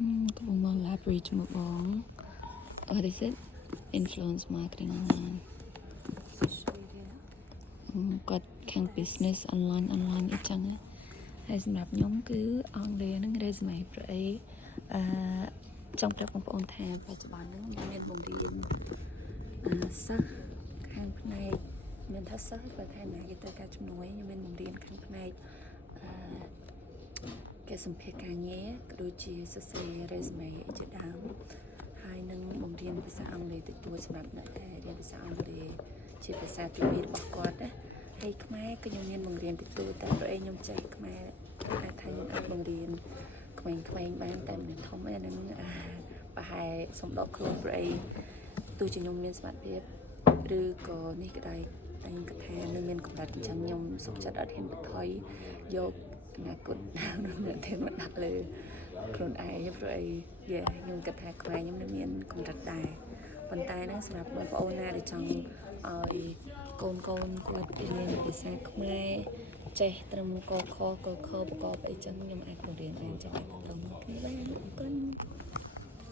កំពុងមក library ជាមួយបង what is it influence marketing online គាត់ខាង business online អីចឹងហើយសម្រាប់ខ្ញុំគឺអង់គ្លេសហ្នឹង resume ព្រោះអីចង់ប្រាប់បងប្អូនថាបច្ចុប្បន្នហ្នឹងខ្ញុំមានបង្រៀនសិស្សខាងផ្នែកមានថាសិស្សបើថាណាគេត្រូវការជំនួយខ្ញុំមានបង្រៀនខាងផ្នែកគេសម្ភារការងារក៏ដូចជាសរសេរ resume អីជាដើមហើយនឹងបង្រៀនភាសាអង់គ្លេសតិចតួចសម្រាប់អ្នកដែលរៀនភាសាអង់គ្លេសជាភាសាទី2របស់គាត់ណាហើយខ្មែរក៏ខ្ញុំមានបង្រៀនតិចតួចតែព្រោះអីខ្ញុំចេះខ្មែរអាចថាខ្ញុំអាចបង្រៀនក្មេងៗបានតែមិនធំទេហ្នឹងប្រហែលសំដកខ្លួនព្រោះអីទោះជាខ្ញុំមានសមត្ថភាពឬក៏នេះក៏ដោយតែខ្ញុំគិតថានៅមានកម្រិតអញ្ចឹងខ្ញុំសុខចិត្តអត់ហ៊ានបន្ថយយកអនាគតនៅតែមកដាក់លើខ្លួនឯងព្រោះអីខ្ញុំគិតថាខ្មែរខ្ញុំនៅមានកម្រិតដែរប៉ុន្តែហ្នឹងសម្រាប់បងប្អូនណាដែលចង់ឲ្យកូនគាត់រៀនភាសាខ្មែរចេះត្រឹមកខប្រកបអីចឹងខ្ញុំអាចបង្រៀនបានចឹងទៅគ្នាបានអរគុណ